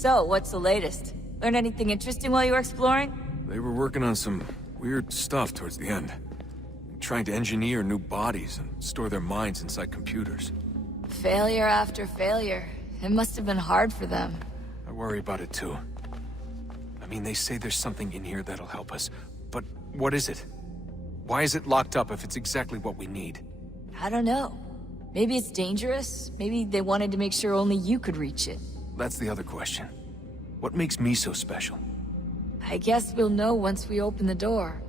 So, what's the latest? Learn anything interesting while you were exploring? They were working on some weird stuff towards the end. Trying to engineer new bodies and store their minds inside computers. Failure after failure. It must have been hard for them. I worry about it too. I mean, they say there's something in here that'll help us, but what is it? Why is it locked up if it's exactly what we need? I don't know. Maybe it's dangerous. Maybe they wanted to make sure only you could reach it. That's the other question. What makes me so special? I guess we'll know once we open the door.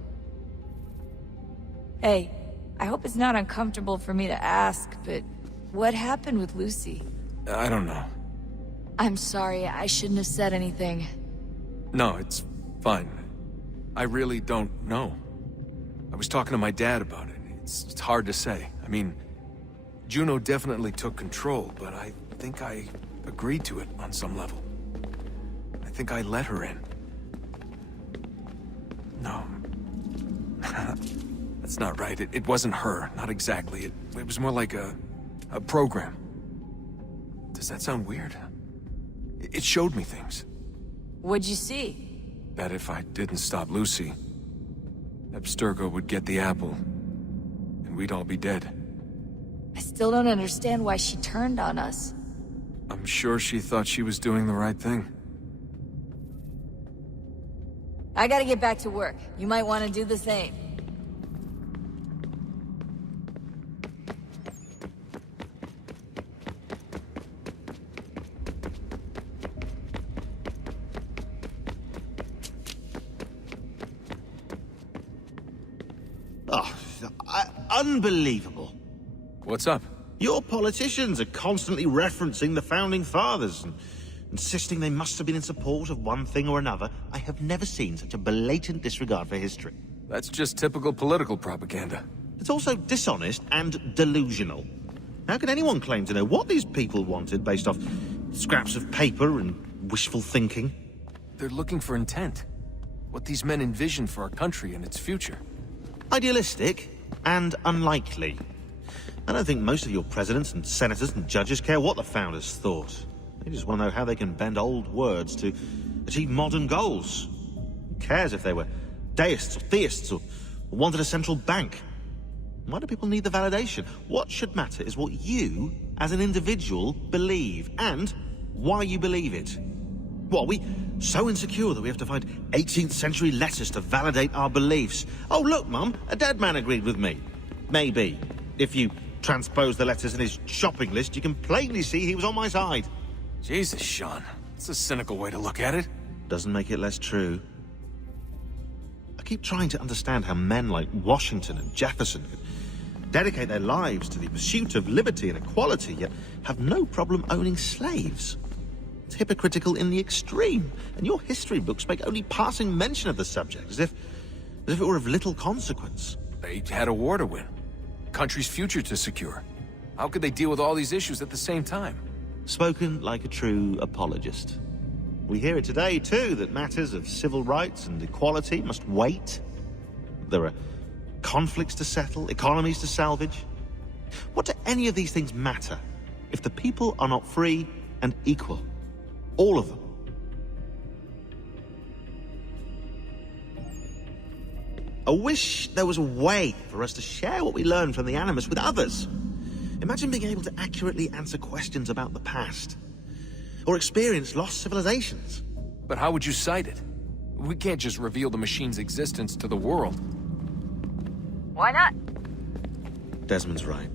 Hey, I hope it's not uncomfortable for me to ask, but what happened with Lucy? I don't know. I'm sorry, I shouldn't have said anything. No, it's fine. I really don't know. I was talking to my dad about it. It's hard to say. I mean, Juno definitely took control, but I think I agreed to it on some level. I think I let her in. No. That's not right. It wasn't her. Not exactly. It was more like a program. Does that sound weird? It showed me things. What'd you see? That if I didn't stop Lucy, Abstergo would get the apple, and we'd all be dead. I still don't understand why she turned on us. I'm sure she thought she was doing the right thing. I gotta get back to work. You might want to do the same. Oh, unbelievable. What's up? Your politicians are constantly referencing the Founding Fathers and insisting they must have been in support of one thing or another. I have never seen such a blatant disregard for history. That's just typical political propaganda. It's also dishonest and delusional. How can anyone claim to know what these people wanted based off scraps of paper and wishful thinking? They're looking for intent. What these men envision for our country and its future. Idealistic and unlikely. I don't think most of your presidents and senators and judges care what the founders thought. They just want to know how they can bend old words to achieve modern goals. Who cares if they were deists or theists or wanted a central bank? Why do people need the validation? What should matter is what you, as an individual, believe, and why you believe it. What, are we so insecure that we have to find 18th century letters to validate our beliefs? Oh, look, Mum, a dead man agreed with me. Maybe. If you transpose the letters in his shopping list, you can plainly see he was on my side. Jesus, Sean. That's a cynical way to look at it. Doesn't make it less true. I keep trying to understand how men like Washington and Jefferson could dedicate their lives to the pursuit of liberty and equality, yet have no problem owning slaves. It's hypocritical in the extreme, and your history books make only passing mention of the subject, as if it were of little consequence. They had a war to win. Country's future to secure. How could they deal with all these issues at the same time? Spoken like a true apologist. We hear it today, too, that matters of civil rights and equality must wait. There are conflicts to settle, economies to salvage. What do any of these things matter if the people are not free and equal? All of them. I wish there was a way for us to share what we learn from the Animus with others. Imagine being able to accurately answer questions about the past, or experience lost civilizations. But how would you cite it? We can't just reveal the machine's existence to the world. Why not? Desmond's right.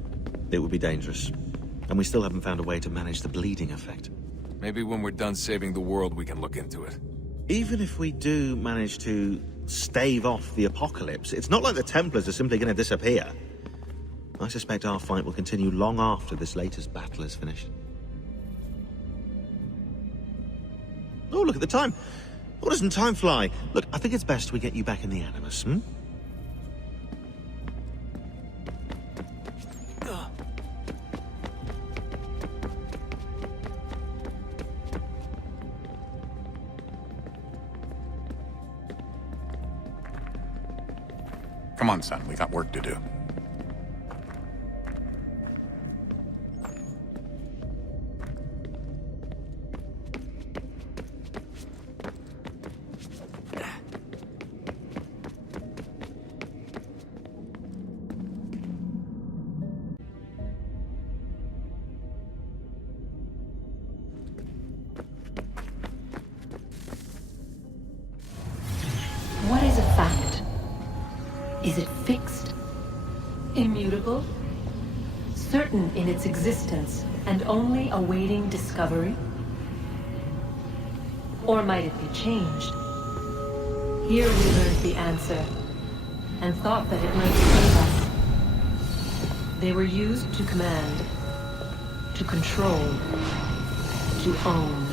It would be dangerous. And we still haven't found a way to manage the bleeding effect. Maybe when we're done saving the world, we can look into it. Even if we do manage to stave off the apocalypse, it's not like the Templars are simply going to disappear. I suspect our fight will continue long after this latest battle is finished. Oh, look at the time. Oh, doesn't time fly? Look, I think it's best we get you back in the Animus, hmm? Come on, son. We got work to do. Is it fixed? Immutable? Certain in its existence and only awaiting discovery? Or might it be changed? Here we learned the answer, and thought that it might save us. They were used to command, to control, to own.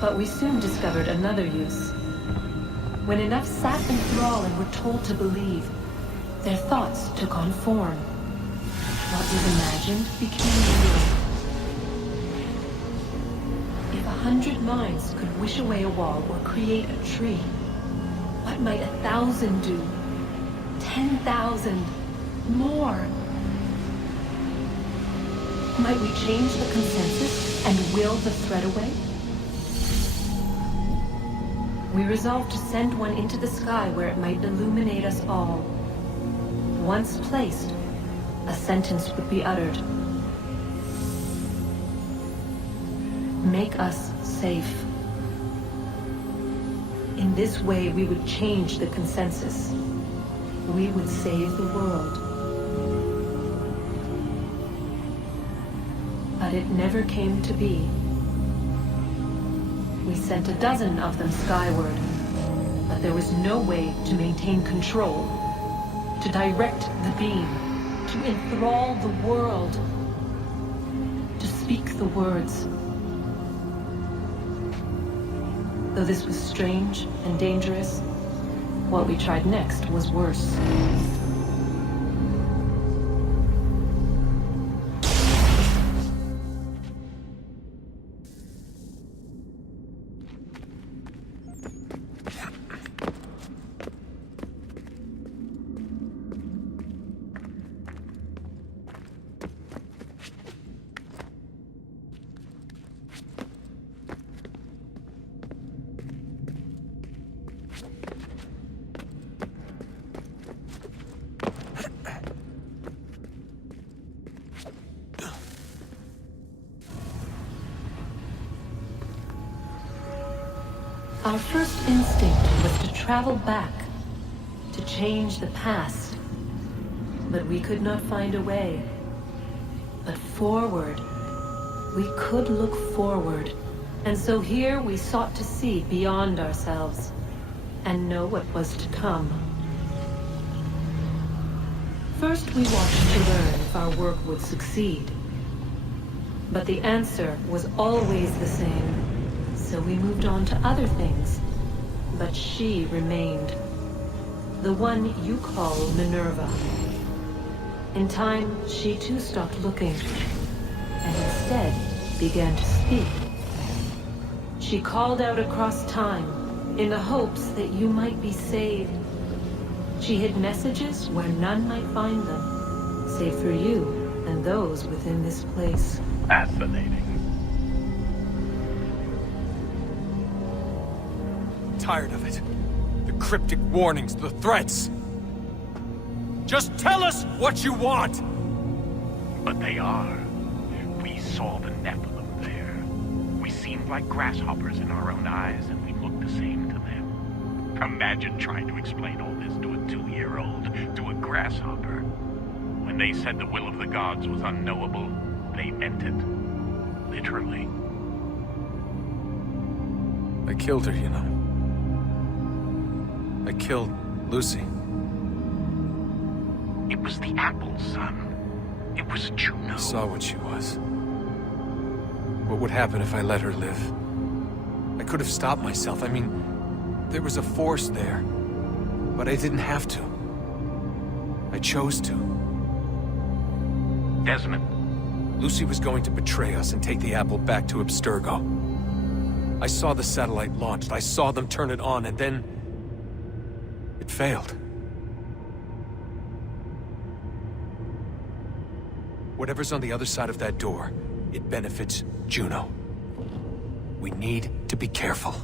But we soon discovered another use. When enough sat in thrall and were told to believe, their thoughts took on form. What was imagined became real. If 100 minds could wish away a wall or create a tree, what might 1,000 do? 10,000? More? Might we change the consensus and will the threat away? We resolved to send one into the sky where it might illuminate us all. Once placed, a sentence would be uttered. Make us safe. In this way, we would change the consensus. We would save the world. But it never came to be. We sent a dozen of them skyward, but there was no way to maintain control, to direct the beam, to enthrall the world, to speak the words. Though this was strange and dangerous, what we tried next was worse. Our first instinct was to travel back, to change the past. But we could not find a way. But forward, we could look forward. And so here we sought to see beyond ourselves, and know what was to come. First we watched to learn if our work would succeed. But the answer was always the same. So we moved on to other things. But she remained. The one you call Minerva. In time, she too stopped looking, and instead began to speak. She called out across time, in the hopes that you might be saved. She hid messages where none might find them, save for you and those within this place. Fascinating. Tired of it. The cryptic warnings, the threats. Just tell us what you want! But they are. We saw the Nephilim there. We seemed like grasshoppers in our own eyes, and we looked the same to them. Imagine trying to explain all this to a 2-year-old, to a grasshopper. When they said the will of the gods was unknowable, they meant it. Literally. I killed her, you know. I killed Lucy. It was the apple, son. It was Juno. I saw what she was. What would happen if I let her live? I could have stopped myself. I mean, there was a force there. But I didn't have to. I chose to. Desmond. Lucy was going to betray us and take the apple back to Abstergo. I saw the satellite launched. I saw them turn it on, and then it failed. Whatever's on the other side of that door, it benefits Juno. We need to be careful.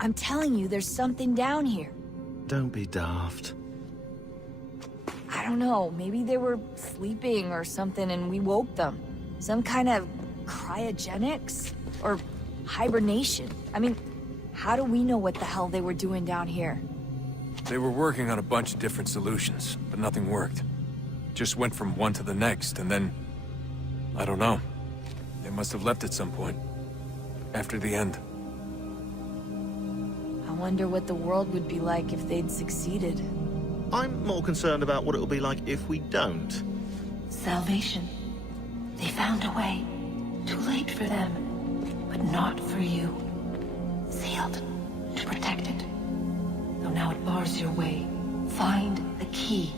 I'm telling you, there's something down here. Don't be daft. I don't know, maybe they were sleeping or something and we woke them. Some kind of cryogenics? Or hibernation. I mean, how do we know what the hell they were doing down here? They were working on a bunch of different solutions, but nothing worked. Just went from one to the next, and then... I don't know. They must have left at some point. After the end. I wonder what the world would be like if they'd succeeded. I'm more concerned about what it'll be like if we don't. Salvation. They found a way. Too late for them, but not for you. Sealed to protect it. Though now it bars your way. Find the key.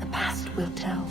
The past will tell.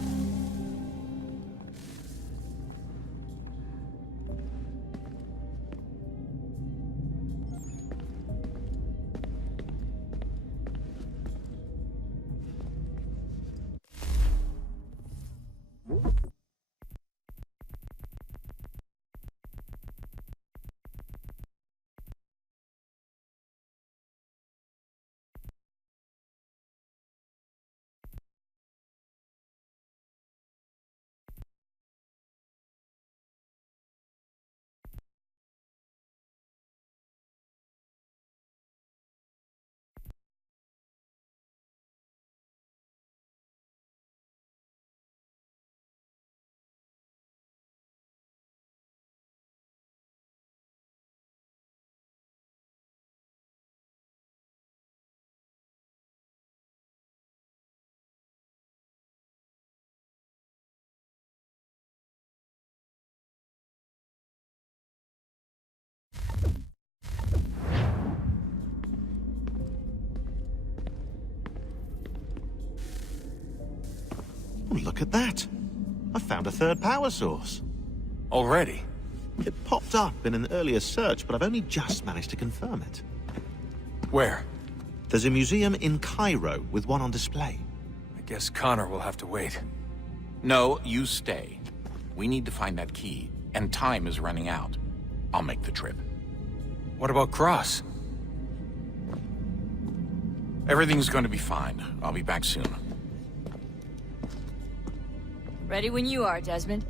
Oh, look at that. I found a third power source. Already? It popped up in an earlier search, but I've only just managed to confirm it. Where? There's a museum in Cairo with one on display. I guess Connor will have to wait. No, you stay. We need to find that key, and time is running out. I'll make the trip. What about Cross? Everything's going to be fine. I'll be back soon. Ready when you are, Desmond.